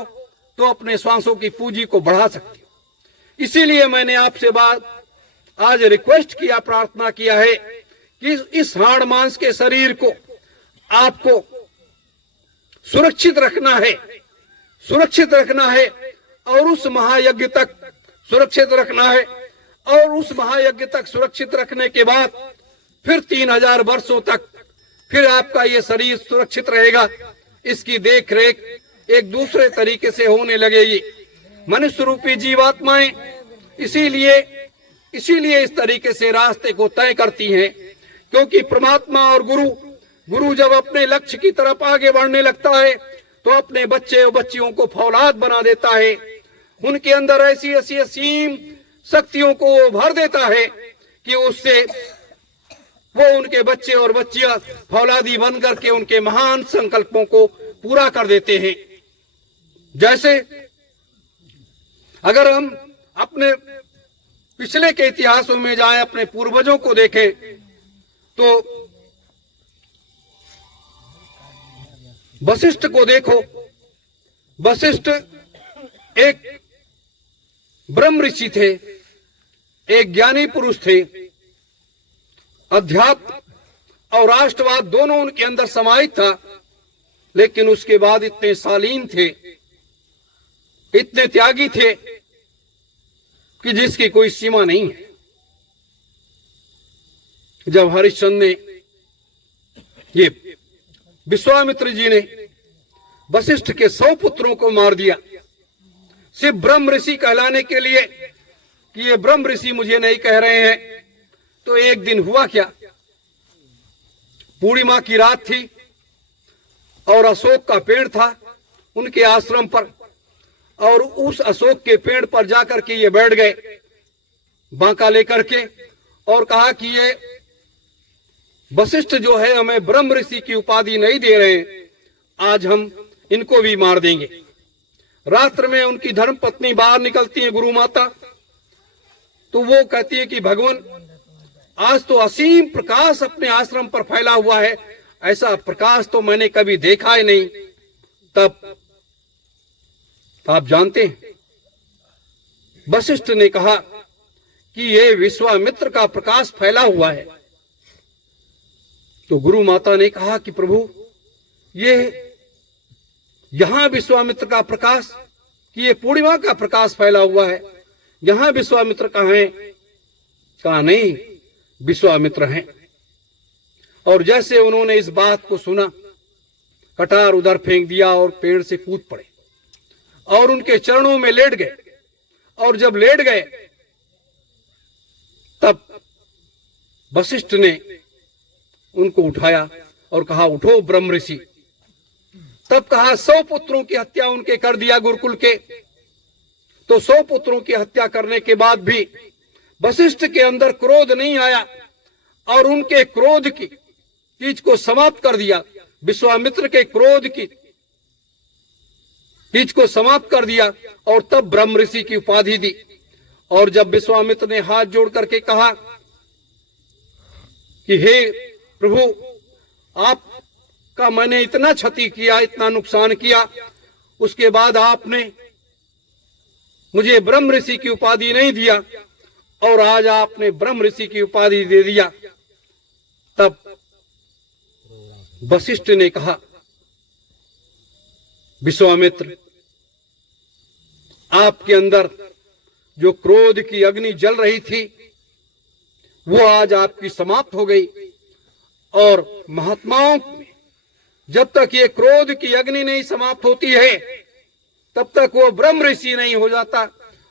तो अपने श्वासों की पूंजी को बढ़ा सकते हो। इसीलिए मैंने आपसे आज रिक्वेस्ट किया, प्रार्थना किया है कि इस हाड़ मांस के शरीर को आपको सुरक्षित रखना है, सुरक्षित रखना है और उस महायज्ञ तक सुरक्षित रखना है। और उस महायज्ञ तक सुरक्षित रखने के बाद फिर 3000 वर्षों तक फिर आपका ये शरीर सुरक्षित रहेगा। इसकी देख रेख एक दूसरे तरीके से होने लगेगी। मनुष्य रूपी जीवात्माएं इसीलिए इस तरीके से रास्ते को तय करती हैं, क्योंकि परमात्मा और गुरु जब अपने लक्ष्य की तरफ आगे बढ़ने लगता है तो अपने बच्चे और बच्चियों को फौलाद बना देता है। उनके अंदर ऐसी ऐसी असीम शक्तियों को भर देता है कि उससे वो उनके बच्चे और बच्चियां फौलादी बन करके उनके महान संकल्पों को पूरा कर देते हैं। जैसे अगर हम अपने पिछले के इतिहासों में जाएं, अपने पूर्वजों को देखें, तो वशिष्ठ को देखो। वशिष्ठ एक ब्रह्म ऋषि थे, एक ज्ञानी पुरुष थे। अध्यात्म और राष्ट्रवाद दोनों उनके अंदर समाहित था, लेकिन उसके बाद इतने शालीन थे, इतने त्यागी थे कि जिसकी कोई सीमा नहीं है। जब हरिश्चंद्र ने ये विश्वामित्र जी ने वशिष्ठ के 100 पुत्रों को मार दिया सिर्फ ब्रह्म ऋषि कहलाने के लिए कि ये ब्रह्म ऋषि मुझे नहीं कह रहे हैं, तो एक दिन हुआ क्या, पूर्णिमा की रात थी और अशोक का पेड़ था उनके आश्रम पर, और उस अशोक के पेड़ पर जाकर के ये बैठ गए बांका लेकर के और कहा कि ये वशिष्ठ जो है हमें ब्रह्म ऋषि की उपाधि नहीं दे रहे हैं, आज हम इनको भी मार देंगे। रात्र में उनकी धर्म पत्नी बाहर निकलती है, गुरु माता, तो वो कहती है कि भगवान आज तो असीम प्रकाश अपने आश्रम पर फैला हुआ है, ऐसा प्रकाश तो मैंने कभी देखा ही नहीं। तब आप जानते हैं वशिष्ठ ने कहा कि ये विश्वामित्र का प्रकाश फैला हुआ है। तो गुरु माता ने कहा कि प्रभु ये यहां विश्वामित्र का प्रकाश, कि ये पूर्णिमा का प्रकाश फैला हुआ है, यहां विश्वामित्र कहां है? कहा नहीं, विश्वामित्र हैं। और जैसे उन्होंने इस बात को सुना, कटार उधर फेंक दिया और पेड़ से कूद पड़े और उनके चरणों में लेट गए। और जब लेट गए तब वशिष्ठ ने उनको उठाया और कहा उठो ब्रह्म ऋषि। तब कहा 100 पुत्रों की हत्या उनके कर दिया गुरुकुल के। तो 100 पुत्रों की हत्या करने के बाद भी वशिष्ठ के अंदर क्रोध नहीं आया और उनके क्रोध की चीज को समाप्त कर दिया, विश्वामित्र के क्रोध की चीज को समाप्त कर दिया और तब ब्रह्म ऋषि की उपाधि दी। और जब विश्वामित्र ने हाथ जोड़ करके कहा कि हे प्रभु, आपका मैंने इतना क्षति किया, इतना नुकसान किया, उसके बाद आपने मुझे ब्रह्म ऋषि की उपाधि नहीं दिया और आज आपने ब्रह्म ऋषि की उपाधि दे दिया। तब वशिष्ठ ने कहा विश्वामित्र, आपके अंदर जो क्रोध की अग्नि जल रही थी वो आज आपकी समाप्त हो गई। और महात्माओं में जब तक ये क्रोध की अग्नि नहीं समाप्त होती है तब तक वो ब्रह्म ऋषि नहीं हो जाता,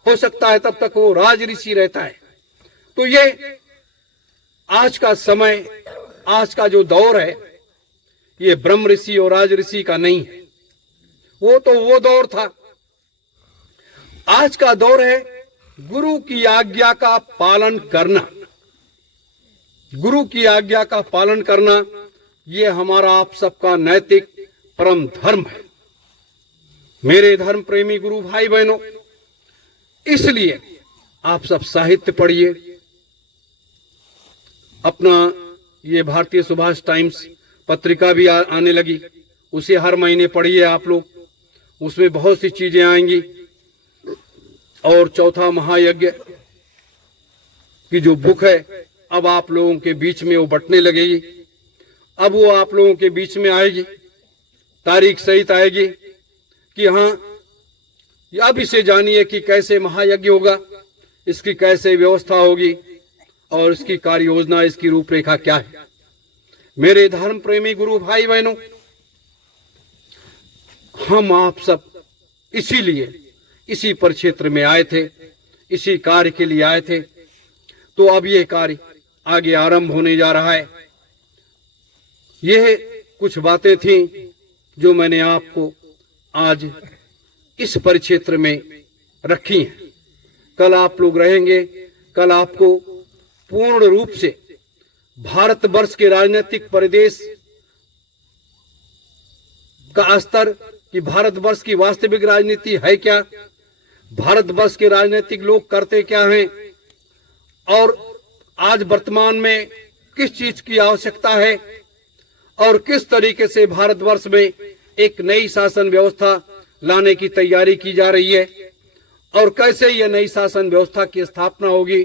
हो सकता है तब तक वो राज ऋषि रहता है। तो ये आज का समय, आज का जो दौर है, ये ब्रह्म ऋषि और राज ऋषि का नहीं है। वो तो वो दौर था। आज का दौर है गुरु की आज्ञा का पालन करना। गुरु की आज्ञा का पालन करना ये हमारा आप सबका नैतिक परम धर्म है। मेरे धर्म प्रेमी गुरु भाई बहनों, इसलिए आप सब साहित्य पढ़िए। अपना ये भारतीय सुभाष टाइम्स पत्रिका भी आने लगी, उसे हर महीने पढ़िए आप लोग, उसमें बहुत सी चीजें आएंगी। और चौथा महायज्ञ की जो बुक है अब आप लोगों के बीच में वो बंटने लगेगी। अब वो आप लोगों के बीच में आएगी, तारीख सहित आएगी कि हाँ अब इसे जानिए कि कैसे महायज्ञ होगा, इसकी कैसे व्यवस्था होगी और इसकी कार्य योजना, इसकी रूपरेखा क्या है। मेरे धर्म प्रेमी गुरु भाई बहनों, हम आप सब इसीलिए इसी परिक्षेत्र में आए थे, इसी कार्य के लिए आए थे। तो अब ये कार्य आगे आरंभ होने जा रहा है। यह कुछ बातें थी जो मैंने आपको आज इस परिक्षेत्र में रखी हैं। कल आप लोग रहेंगे, कल आपको पूर्ण रूप से भारतवर्ष के राजनीतिक परिदृश्य का स्तर, कि भारतवर्ष की वास्तविक राजनीति है क्या, भारतवर्ष के राजनीतिक लोग करते क्या हैं, और आज वर्तमान में किस चीज की आवश्यकता है, और किस तरीके से भारतवर्ष में एक नई शासन व्यवस्था लाने की तैयारी की जा रही है, और कैसे यह नई शासन व्यवस्था की स्थापना होगी,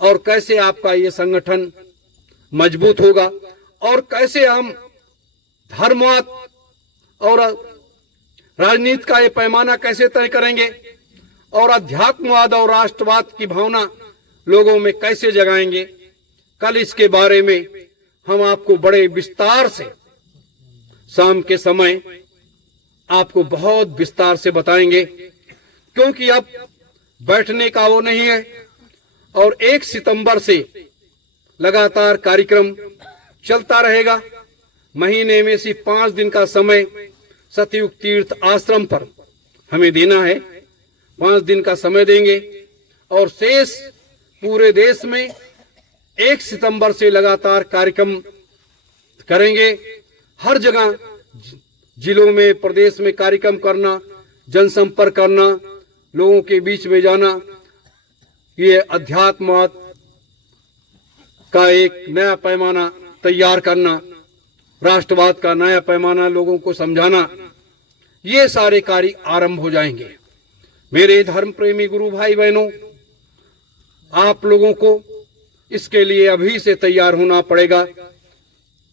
और कैसे आपका ये संगठन मजबूत होगा, और कैसे हम धर्मवाद और राजनीति का ये पैमाना कैसे तय करेंगे, और अध्यात्मवाद और राष्ट्रवाद की भावना लोगों में कैसे जगाएंगे। कल इसके बारे में हम आपको बड़े विस्तार से शाम के समय आपको बहुत विस्तार से बताएंगे, क्योंकि अब बैठने का वो नहीं है। और 1 सितंबर से लगातार कार्यक्रम चलता रहेगा। महीने में सिर्फ 5 दिन का समय सतयुग तीर्थ आश्रम पर हमें देना है। 5 दिन का समय देंगे और शेष पूरे देश में 1 सितंबर से लगातार कार्यक्रम करेंगे। हर जगह जिलों में, प्रदेश में कार्यक्रम करना, जनसंपर्क करना, लोगों के बीच में जाना, ये अध्यात्मवाद का एक नया पैमाना तैयार करना, राष्ट्रवाद का नया पैमाना लोगों को समझाना, ये सारे कार्य आरंभ हो जाएंगे। मेरे धर्म प्रेमी गुरु भाई बहनों, आप लोगों को इसके लिए अभी से तैयार होना पड़ेगा।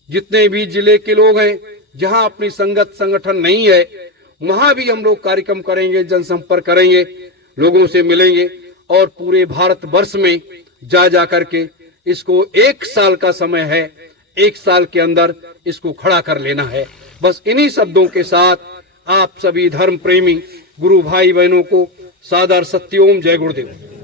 जितने भी जिले के लोग हैं, जहां अपनी संगत संगठन नहीं है, वहां भी हम लोग कार्यक्रम करेंगे, जनसंपर्क करेंगे, लोगों से मिलेंगे और पूरे भारत वर्ष में जा करके इसको 1 साल का समय है, 1 साल के अंदर इसको खड़ा कर लेना है। बस इन्हीं शब्दों के साथ आप सभी धर्म प्रेमी गुरु भाई बहनों को सादर सत्योम, जय गुरुदेव।